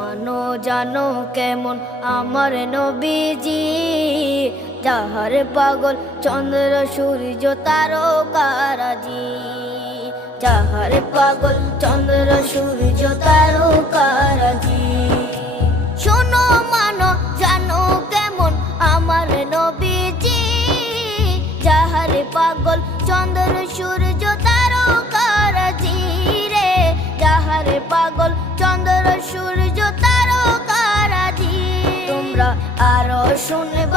মানো জানো কেমন আমার নবীজি, যাহার পাগল চন্দ্র সূর্য তারকারাজি, যাহার পাগল চন্দ্র সূর্য তারকারাজি। শোনো মানো জানো কেমন আমার নবীজি, যাহার পাগল চন্দ্র সূর্য তারকারাজি রে, যাহার পাগল চন্দ্র সূর্য তারকারাজি। তোমরা আরো শুনবে